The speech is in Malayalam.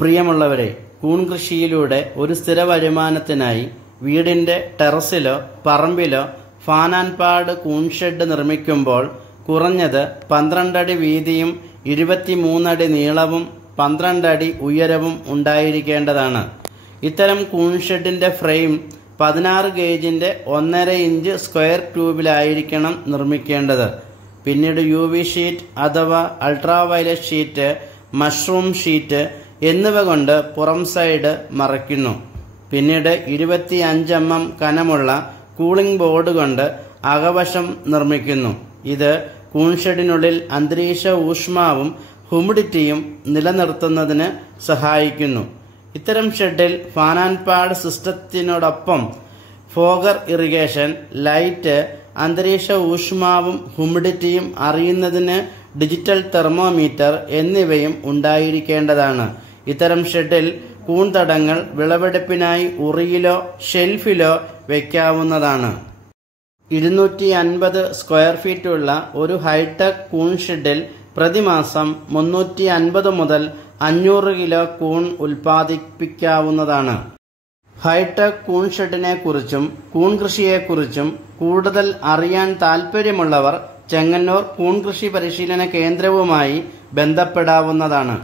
പ്രിയമുള്ളവരെ, കൂൺ കൃഷിയിലൂടെ ഒരു സ്ഥിര വരുമാനത്തിനായി വീടിന്റെ ടെറസിലോ പറമ്പിലോ ഫാൻ ആൻഡ് പാഡ് കൂൺ ഷെഡ് നിർമ്മിക്കുമ്പോൾ കുറഞ്ഞത് 12 അടി വീതിയും 23 അടി നീളവും 12 അടി ഉയരവും ഉണ്ടായിരിക്കേണ്ടതാണ്. ഇത്തരം കൂൺ ഷെഡിന്റെ ഫ്രെയിം 16 ഗേജിന്റെ 1.5 ഇഞ്ച് സ്ക്വയർ ട്യൂബിലായിരിക്കണം നിർമ്മിക്കേണ്ടത്. പിന്നീട് UV ഷീറ്റ് അഥവാ അൾട്രാവയലറ്റ് ഷീറ്റ്, മഷ്റൂം ഷീറ്റ് എന്നിവ കൊണ്ട് പുറം സൈഡ് മറയ്ക്കുന്നു. പിന്നീട് 25 mm കനമുള്ള കൂളിംഗ് ബോർഡ് കൊണ്ട് അകവശം നിർമ്മിക്കുന്നു. ഇത് കൂൺ ഷെഡിനുള്ളിൽ അന്തരീക്ഷ ഊഷ്മാവും ഹ്യൂമിഡിറ്റിയും നിലനിർത്തുന്നതിന് സഹായിക്കുന്നു. ഇത്തരം ഷെഡിൽ ഫാൻ ആൻഡ് പാഡ് സിസ്റ്റത്തിനോടൊപ്പം ഫോഗർ ഇറിഗേഷൻ, ലൈറ്റ്, അന്തരീക്ഷ ഊഷ്മാവും ഹ്യൂമിഡിറ്റിയും അറിയുന്നതിന് ഡിജിറ്റൽ തെർമോമീറ്റർ എന്നിവയും ഉണ്ടായിരിക്കേണ്ടതാണ്. ഇത്തരം ഷെഡിൽ കൂൺ തടങ്ങൾ വിളവെടുപ്പിനായി ഉറിയിലോ ഷെൽഫിലോ വയ്ക്കാവുന്നതാണ്. 250 സ്ക്വയർ ഫീറ്റുള്ള ഒരു ഹൈടെക് കൂൺ ഷെഡിൽ പ്രതിമാസം 350 മുതൽ 500 കിലോ കൂൺ ഉൽപ്പാദിപ്പിക്കാവുന്നതാണ്. ഹൈടെക് കൂൺ ഷെഡിനെ കുറിച്ചും കൂൺ കൃഷിയെക്കുറിച്ചും കൂടുതൽ അറിയാൻ താൽപ്പര്യമുള്ളവർ ചെങ്ങന്നൂർ കൂൺ കൃഷി പരിശീലന കേന്ദ്രവുമായി ബന്ധപ്പെടാവുന്നതാണ്.